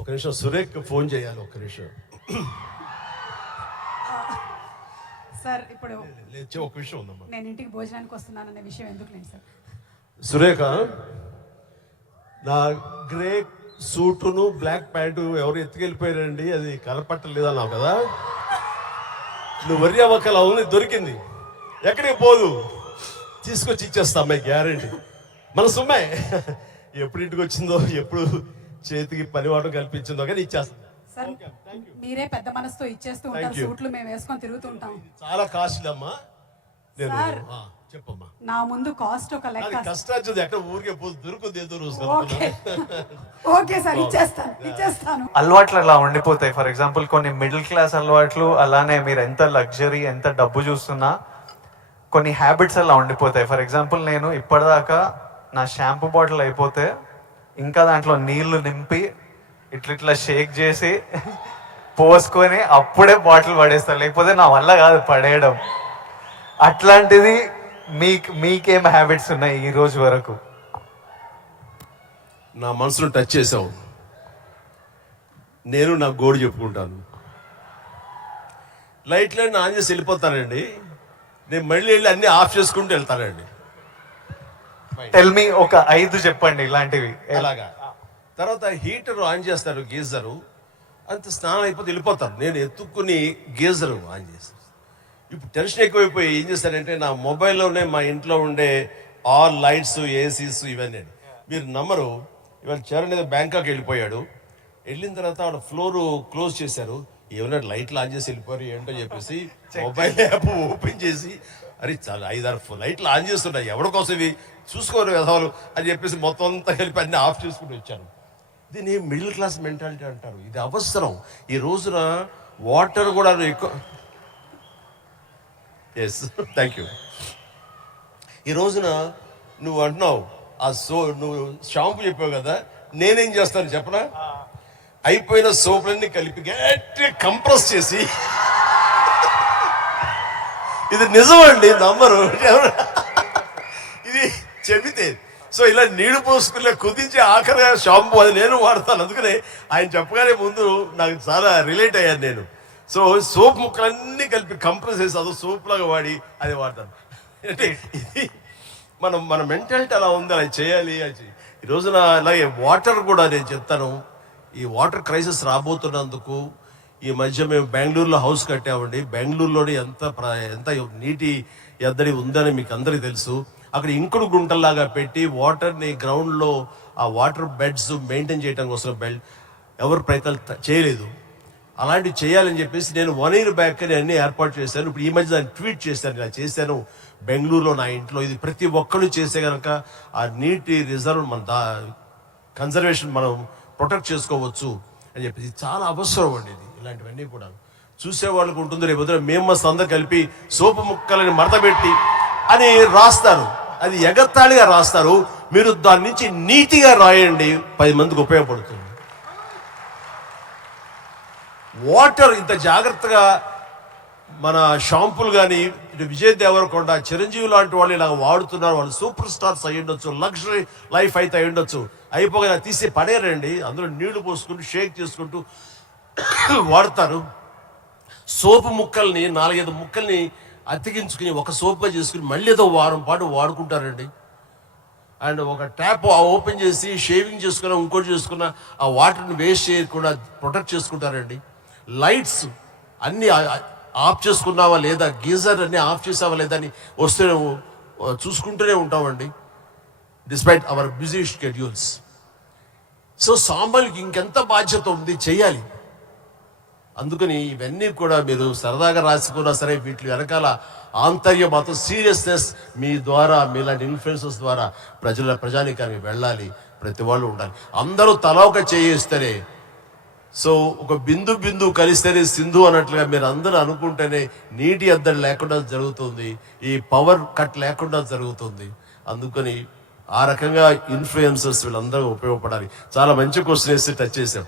ఒక నిమిషం సురేఖ్ ఫోన్ చేయాలి, ఒక నిమిషం. సార్ ఇప్పుడు ఒక విషయం ఉందమ్మా. నేను ఇంటికి భోజనానికి వస్తున్నాననే విషయం ఎందుకు లేదు సార్. సురేఖ, నా గ్రే సూటును బ్లాక్ ప్యాంటు ఎవరు ఎత్తుకెళ్ళిపోయారండి, అది కనపట్టలేదన్నావు కదా. నువ్వు వర్రి అవ్వకల అవును, దొరికింది, ఎక్కడికి పోదు, తీసుకొచ్చి ఇచ్చేస్తా అమ్మాయి, గ్యారెంటీ. మన సుమ్మాయి ఎప్పుడు ఇంటికి వచ్చిందో, ఎప్పుడు చేతికి పనివాటం కల్పించిందో కానీ ఇచ్చేస్తా. సార్ మీరే పెద్ద మనసుతో ఇచ్చేస్తూ ఉంటారు, సూట్లు మేము వేసుకొని తిరుగుతూ ఉంటాం. చాలా కాస్ట్లీ అమ్మా. సార్ చెప్పమ్మా. నా ముందు కాస్ట్ ఒక లెక్క. కష్టాలు ఎక్కడ ఊరికే పోదు, దొరుకుతుంది ఏదో రోజు. ఓకే సార్, ఇచ్చేస్తాను. అలవాట్లు అలా ఉండిపోతాయి. ఫర్ ఎగ్జాంపుల్ కొన్ని మిడిల్ క్లాస్ అలవాట్లు, అలానే మీరు ఎంత లగ్జరీ ఎంత డబ్బు చూస్తున్నా కొన్ని హ్యాబిట్స్ అలా ఉండిపోతాయి. ఫర్ ఎగ్జాంపుల్ నేను ఇప్పటిదాకా నా షాంపూ బాటిల్ అయిపోతే ఇంకా దాంట్లో నీళ్లు నింపి ఇట్లా షేక్ చేసి పోసుకొని అప్పుడే బాటిల్ పడేస్తాను, లేకపోతే నా వల్ల కాదు పడేయడం. అట్లాంటిది మీకేం హ్యాబిట్స్ ఉన్నాయి ఈ రోజు వరకు? నా మనసును టచ్ చేసావు. నేను నా గోడు చెప్పుకుంటాను. లైట్లన్నీ ఆన్ చేసి వెళ్ళిపోతానండి, నేను మళ్ళీ వెళ్ళి అన్ని ఆఫ్ చేసుకుంటూ వెళ్తానండి. టెల్ మీ ఒక 5 చెప్పండి ఇలాంటివి. అలాగా. తర్వాత హీటర్ ఆన్ చేస్తారు, గీజరు, అంత స్నానం అయిపోతే వెళ్ళిపోతారు. నేను ఎత్తుక్కుని గీజరు ఆన్ చేస్తాను. ఇప్పుడు టెన్షన్ ఎక్కువైపోయి ఏం చేస్తానంటే నా మొబైల్లోనే మా ఇంట్లో ఉండే ఆల్ లైట్స్, ఏసీస్ ఇవన్నీ. మీరు నమ్మరు, ఇవాళ చరణ్ ఏదో బ్యాంకాక్ వెళ్ళిపోయాడు. వెళ్ళిన తర్వాత ఆవిడ ఫ్లోర్ క్లోజ్ చేశారు. ఏమైనా లైట్లు ఆన్ చేసి వెళ్ళిపోయారు ఏంటో చెప్పేసి మొబైల్ యాప్ ఓపెన్ చేసి, అరే చాలా 5-6 లైట్లు ఆన్ చేస్తున్నాయి, ఎవరి కోసం ఇవి చూసుకోరు వెధవలు అని చెప్పేసి మొత్తం అంతా కలిపి అన్ని ఆఫ్ చేసుకుంటూ వచ్చాను. దీన్ని మిడిల్ క్లాస్ మెంటాలిటీ అంటారు. ఇది అవసరం. ఈ రోజున వాటర్ కూడా ఎక్కువ. Yes, thank you. ఈ రోజున నువ్వు అంటున్నావు నువ్వు షాంపూ చెప్పావు కదా, నేనేం చేస్తాను చెప్పనా? అయిపోయిన సోపులన్నీ కలిపి గట్టిగా కంప్రెస్ చేసి, ఇది నిజమండి, నమ్మరు, ఇది చెబితే. సో ఇలా నీళ్లు పోసుకునే కుదించి ఆఖరిగా షాంపూ అది నేను వాడతాను. అందుకనే ఆయన చెప్పగానే ముందు నాకు చాలా రిలేట్ అయ్యాను నేను. సో సోప్ ముక్కలన్నీ కలిపి కంప్రెస్ చేసి అదో సోప్ లాగా వాడి అది వాడతాను. అంటే ఇది మన మెంటాలిటీ అలా ఉంది, అలా చేయాలి. ఈ రోజున అలాగే వాటర్ కూడా నేను చెప్తాను. ఈ వాటర్ క్రైసిస్ రాబోతున్నందుకు ఈ మధ్య మేము బెంగళూరులో హౌస్ కట్టామండి. బెంగళూరులోని ఎంత నీటి ఎద్దడి ఉందని మీకు అందరికీ తెలుసు. అక్కడ ఇంకుడు గుంటల్లాగా పెట్టి వాటర్ని గ్రౌండ్లో ఆ వాటర్ బెడ్స్ మెయింటైన్ చేయడం కోసం ఎవరు ప్రయత్నాలు చేయలేదు. అలాంటివి చేయాలని చెప్పేసి నేను 1 year బ్యాక్ నేను అన్ని ఏర్పాటు చేశాను. ఇప్పుడు ఈ మధ్య దాన్ని ట్వీట్ చేశాను, ఇలా చేశాను బెంగళూరులో నా ఇంట్లో. ఇది ప్రతి ఒక్కరు చేసే కనుక ఆ నీటి రిజర్వ్ మన కన్జర్వేషన్ మనం ప్రొటెక్ట్ చేసుకోవచ్చు అని చెప్పేసి చాలా అవసరం అండి. ఇది ఇలాంటివన్నీ కూడా చూసేవాళ్ళకు ఉంటుంది. రేపు మేము మస్తు అందరు కలిపి సోపు ముక్కలని మడతపెట్టి అని రాస్తారు, అది ఎగత్తాళిగా రాస్తారు. మీరు దాని నుంచి నీతిగా రాయండి, 10 మందికి ఉపయోగపడుతుంది. వాటర్ ఇంత జాగ్రత్తగా మన షాంపూలు కానీ ఇటు విజయ్ దేవరకొండ, చిరంజీవి లాంటి వాళ్ళు ఇలా వాడుతున్నారు. వాళ్ళు సూపర్ స్టార్స్ అయి ఉండొచ్చు, లగ్జరీ లైఫ్ అయితే అయి ఉండొచ్చు. అయిపోగా తీసి పడేరండి, అందులో నీళ్లు పోసుకుంటూ షేక్ చేసుకుంటూ వాడతారు. సోపు ముక్కల్ని 4-5 ముక్కల్ని అతికించుకుని ఒక సోప్గా చేసుకుని మళ్ళీ ఏదో వారం పాటు వాడుకుంటారండి. అండ్ ఒక ట్యాప్ ఓపెన్ చేసి షేవింగ్ చేసుకున్న ఇంకోటి చేసుకున్న ఆ వాటర్ని వేస్ట్ చేయకుండా ప్రొటెక్ట్ చేసుకుంటారండి. లైట్స్ అన్నీ ఆఫ్ చేసుకున్నావా లేదా, గీజర్ అన్నీ ఆఫ్ చేసావా లేదా అని వస్తే చూసుకుంటూనే ఉంటామండి, despite our busy schedules. So సామాన్యులకి ఇంకెంత బాధ్యత ఉంది, చేయాలి. అందుకని ఇవన్నీ కూడా మీరు సరదాగా రాసుకున్నా సరే వీటి వెనకాల ఆంతర్య మాత్రం సీరియస్నెస్ మీ ద్వారా, మీలాంటి ఇన్ఫ్లుయెన్సర్స్ ద్వారా ప్రజానీకానికి వెళ్ళాలి. ప్రతి వాళ్ళు ఉండాలి. అందరూ తలా ఒక చేయిస్తేనే, సో ఒక బిందు కలిస్తేనే సింధు అన్నట్లుగా మీరు అందరూ అనుకుంటేనే నీటి ఎద్దడి లేకుండా జరుగుతుంది, ఈ పవర్ కట్ లేకుండా జరుగుతుంది. అందుకని ఆ రకంగా ఇన్ఫ్లుయెన్సర్స్ వీళ్ళందరూ ఉపయోగపడాలి. చాలా మంచి క్వశ్చన్ వేసి టచ్ చేశాం.